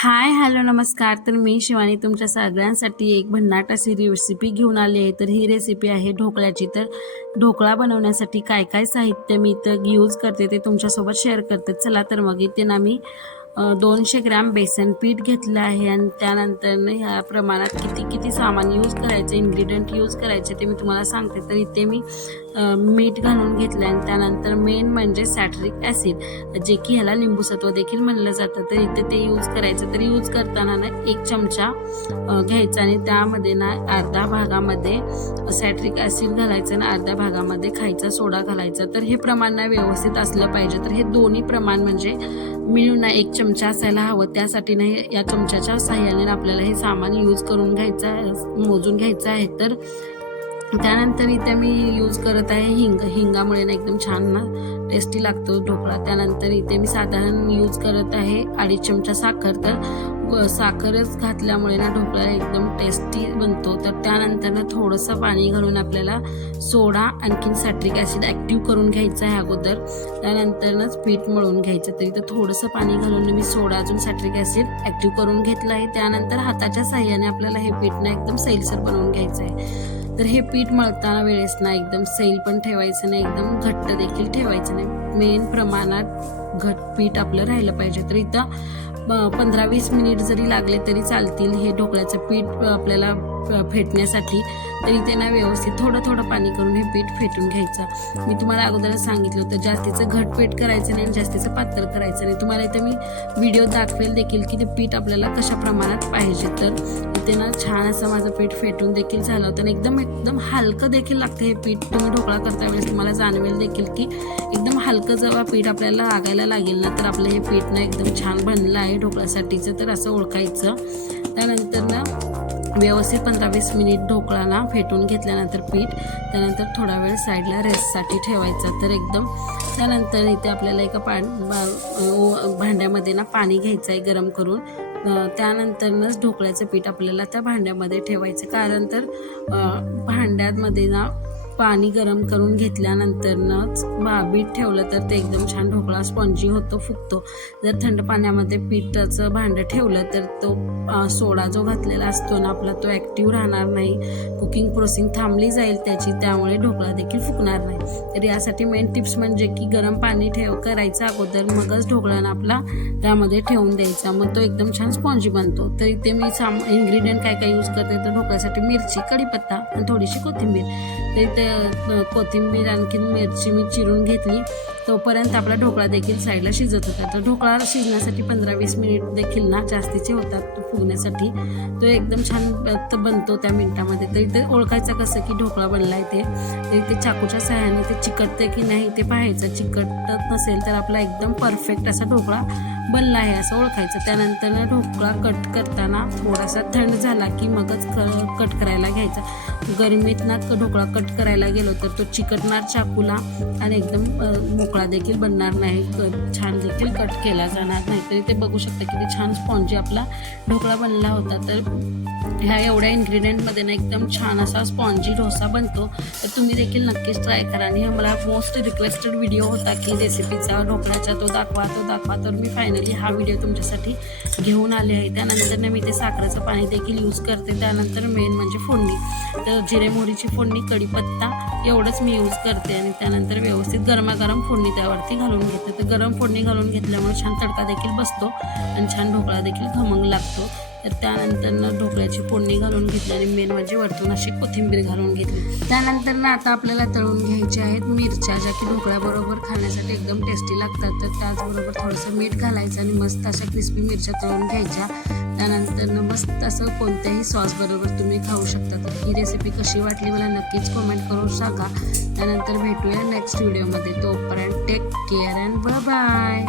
Hi hello नमस्कार. तर मी शिवानी तुमच्या सगळ्यांसाठी एक भन्नाट अशी रेसिपी घेऊन आली आहे. तर ही रेसिपी आहे ढोकळ्याची. तर ढोकळा बनवण्यासाठी काय काय साहित्य मी तर यूज करते ते तुमच्यासोबत शेअर करते. चला तर मग इथे ना मी दोनशे ग्रॅम बेसन पीठ घेतलं आहे आणि त्यानंतर ह्या प्रमाणात किती किती सामान यूज करायचं इन्ग्रेडियंट यूज करायचे ते मी तुम्हाला सांगते. तर इथे मी मीठ घालून घेतलं आणि त्यानंतर मेन म्हणजे सॅट्रिक ॲसिड जे की ह्याला लिंबूसत्व देखील म्हणलं जातं. तर इथे ते यूज करायचं. तर यूज करताना ना एक चमचा घ्यायचा आणि त्यामध्ये ना अर्धा भागामध्ये सॅट्रिक ॲसिड घालायचं आणि अर्ध्या भागामध्ये खायचा सोडा घालायचा. तर हे प्रमाण ना व्यवस्थित असलं पाहिजे. तर हे दोन्ही प्रमाण म्हणजे मिळून एक चमचा असायला हवं. त्यासाठी नाही या चमच्याच्या साह्याने आपल्याला हे सामान यूज करून घ्यायचं आहे मोजून घ्यायचं आहे. तर त्यानंतर इथे मी यूज करत आहे हिंग. हिंगामुळे ना एकदम छान ना टेस्टी लागतो ढोकळा. त्यानंतर इथे मी साधारण यूज करत आहे अडीच चमचा साखर. तर साखरच घातल्यामुळे ना ढोकळा एकदम टेस्टी बनतो. तर त्यानंतर ना थोडंसं पाणी घालून आपल्याला सोडा आणखीन सॅट्रिक ॲसिड ॲक्टिव्ह करून घ्यायचं आहे अगोदर. त्यानंतरच पीठ मळून घ्यायचं. तरी तर थोडंसं पाणी घालून मी सोडा अजून सॅट्रिक ॲसिड ॲक्टिव्ह करून घेतलं आहे. त्यानंतर हाताच्या साह्याने आपल्याला हे पीठ ना एकदम सैलसर बनवून घ्यायचं आहे. तर हे पीठ मळताना वेळेस ना एकदम सैल पण ठेवायचं नाही. एकदम घट्ट देखील ठेवायचं नाही. मेन प्रमाणात घटपीठ आपलं राहिलं पाहिजे. तर इथं पंधरा वीस मिनिट जरी लागले तरी चालतील हे ढोकळ्याचं पीठ आपल्याला फेटण्यासाठी. तरी त्यांना व्यवस्थित थोडं थोडं पाणी करून हे पीठ फेटून घ्यायचं. मी तुम्हाला अगोदरच सांगितलं होतं जास्तीचं घट पीठ करायचं नाही आणि जास्तीचं पातळ करायचं नाही. तुम्हाला इथे मी व्हिडिओ दाखवेल देखील की ते पीठ आपल्याला कशा प्रमाणात पाहिजे. तर इथे ना छान असं माझं पीठ फेटून देखील झालं होतं आणि एकदम एकदम हलकं देखील लागतं हे पीठ. तुम्ही ढोकळा करता वेळेस तुम्हाला जाणवेल देखील की एकदम हलकं जेव्हा पीठ आपल्याला लागायला लागेल ना तर आपलं हे पीठ ना एकदम छान बनलं आहे ढोकळ्यासाठीचं तर असं ओळखायचं. त्यानंतर ना व्यवस्थित पंधरा वीस मिनिट ढोकळाला फेटून घेतल्यानंतर पीठ त्यानंतर थोडा वेळ साईडला रेस्टसाठी ठेवायचं. तर एकदम त्यानंतर इथे आपल्याला एका पा भांड्यामध्ये ना पाणी घ्यायचं आहे गरम करून. त्यानंतरनंच ढोकळ्याचं पीठ आपल्याला त्या भांड्यामध्ये ठेवायचं. कारण तर भांड्यामध्ये ना पाणी गरम करून घेतल्यानंतरनंच भाबीत ठेवलं तर ते एकदम छान ढोकळा स्पॉन्जी होतो फुगतो. जर थंड पाण्यामध्ये पिठाचं भांडं ठेवलं तर तो सोडा जो घातलेला असतो ना आपला तो ॲक्टिव्ह राहणार नाही. कुकिंग प्रोसेसिंग थांबली जाईल त्याची त्यामुळे ढोकळा देखील फुकणार नाही. तर यासाठी मेन टिप्स म्हणजे की गरम पाणी ठेव करायचं अगोदर मगच ढोकळानं आपला त्यामध्ये ठेवून द्यायचा. मग तो एकदम छान स्पॉन्जी बनतो. तर इथे मी साम इन्ग्रेडियंट काय काय यूज करते? तर ढोकळ्यासाठी मिरची कढीपत्ता थोडीशी कोथिंबीर. तर कोथिंबीर आणखीन मिरची मी चिरून घेतली. तोपर्यंत आपला ढोकळा देखील साईडला शिजत होता. तर ढोकळा शिजण्यासाठी पंधरा वीस मिनिट देखील ना जास्तीचे होतात तो फुगण्यासाठी. तो एकदम छान बनतो त्या मिनिटामध्ये. तर इथे ओळखायचं कसं की ढोकळा बनला आहे ते. तर इथे चाकूच्या सहाय्याने ते चिकटते की नाही ते पाहायचं. चिकटत नसेल तर आपला एकदम परफेक्ट असा ढोकळा बनला आहे असं ओळखायचं. त्यानंतर ढोकळा कट करताना थोडासा थंड झाला की मगच क कट करायला घ्यायचा. गरमीत ना ढोकळा कट करायला गेलो तर तो चिकटणार चाकूला आणि एकदम मोकळा पोकळा देखील बनणार नाही क- छान देखील कट केला जाणार नाही तरी ते बघू शकता किती छान स्पॉन्जी आपला ढोकळा बनला होता. तर ह्या एवढ्या इन्ग्रेडियंटमध्ये ना एकदम छान असा स्पॉन्जी डोसा बनतो. तर तुम्ही देखील नक्कीच ट्राय करा. आणि हा मला मोस्ट रिक्वेस्टेड व्हिडिओ होता की रेसिपीचा ढोकळ्याचा तो दाखवा तो दाखवा. तर मी फायनली हा व्हिडिओ तुमच्यासाठी घेऊन आले आहे. त्यानंतर मी ते साखरेचं पाणी देखील यूज करते. त्यानंतर मेन म्हणजे फोडणी. तर जिरे मोहरीची फोडणी कढीपत्ता एवढंच मी यूज करते. आणि त्यानंतर व्यवस्थित गरमागरम फोडणी त्यावरती घालून घेते तर गरम फोडणी घालून घेतल्यामुळे छान तडका देखील बसतो आणि छान ढोकळा देखील खमंग लागतो. तर त्यानंतर ना ढोकळ्याची फोडणी घालून घेतली आणि मेन म्हणजे वरतून अशी कोथिंबीर घालून घेतली. त्यानंतर ना आता आपल्याला तळून घ्यायच्या आहेत मिरच्या ज्या की ढोकळ्याबरोबर खाण्यासाठी एकदम टेस्टी लागतात. तर त्याचबरोबर थोडंसं मीठ घालायचं आणि मस्त अशा क्रिस्पी मिरच्या तळून घ्यायच्या. त्यानंतर ना मस्त असं कोणत्याही सॉसबरोबर तुम्ही खाऊ शकता. तर ही रेसिपी कशी वाटली मला नक्कीच कमेंट करून सांगा. त्यानंतर भेटूया नेक्स्ट व्हिडिओमध्ये तोपर्यंत टेक केअर अँड बाय